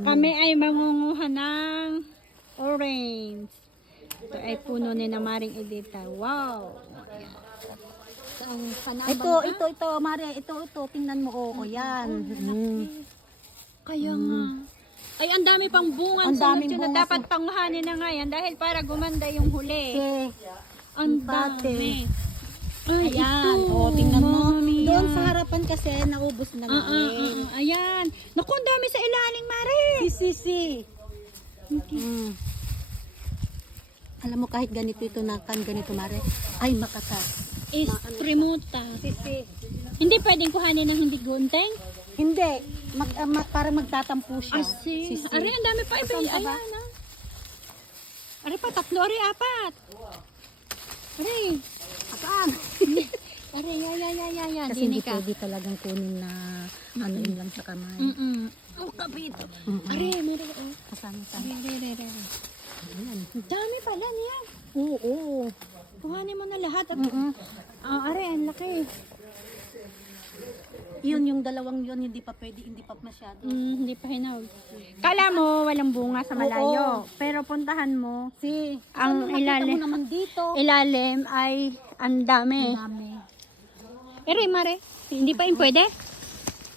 Kami ay mangunguha ng orange. Ito ay puno ni na Maring Edita. Wow! Ito, Mare. Ito. Tingnan mo, yan. Kaya nga. Ay, ang dami pang bunga. Ang daming sunod-sunod. bunga. Dapat panguhanin na nga yan dahil para gumanda yung huli. Ang Pate. dami. Ay, Ayan. ito. Tingnan mo. Mami, Doon yan. sa harapan kasi, naubos na namin. Ayan. Naku, ang dami sa ilalim, Mare. Si. Alam mo, kahit ganito ito na ganito, Mare. Ay, makatas. Is primuta. Sisi. Hindi pwedeng kuhanin ng hindi gunteng? Hindi. Para magtatampo siya. Sisi. Ari, ang dami pa. Saan pa ba? Ayan, Ari pa, 3, Ari, 4. Ari. Apaan? Ari, yan. Kasi hindi pwede talagang kunin na ano yun lang sa kamay. Oh, kapito. Ari, meron. Kasama. Ari. Ayan. Ang dami pala niya. Oo. Kuhanin mo na lahat. Ari, ang laki. Yun, yung dalawang yun, hindi pa pwede, hindi pa masyado. Hindi pa hinawag. Kala mo walang bunga sa malayo. Pero puntahan mo, ang ilalim, mo naman dito. ilalim ay ang dami. Dami. Ere, Mare, hindi pa yun pwede?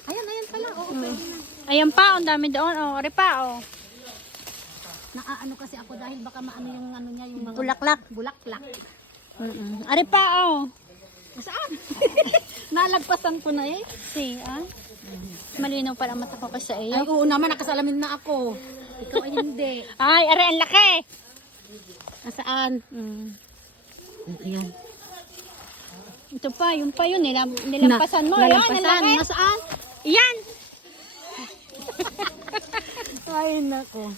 Ayan pala. Oo, pwede na. Ayan pa, ang dami doon. Ari pa, Naaano kasi ako dahil baka maano yung ano niya, yung mga Bulaklak. bulaklak. Ari pa, Saan? Nalagpasan ko na eh. Malinaw pala mata ko kasi sa Ay, iyo. oo naman, nakasalamin na ako. Ikaw ay hindi. Ay, ari, ang laki. Nasaan? Ayan. Ito pa, yun pa yun. Nilampasan mo. Ayan, ang laki. Nasaan? Yan. Ay, nako.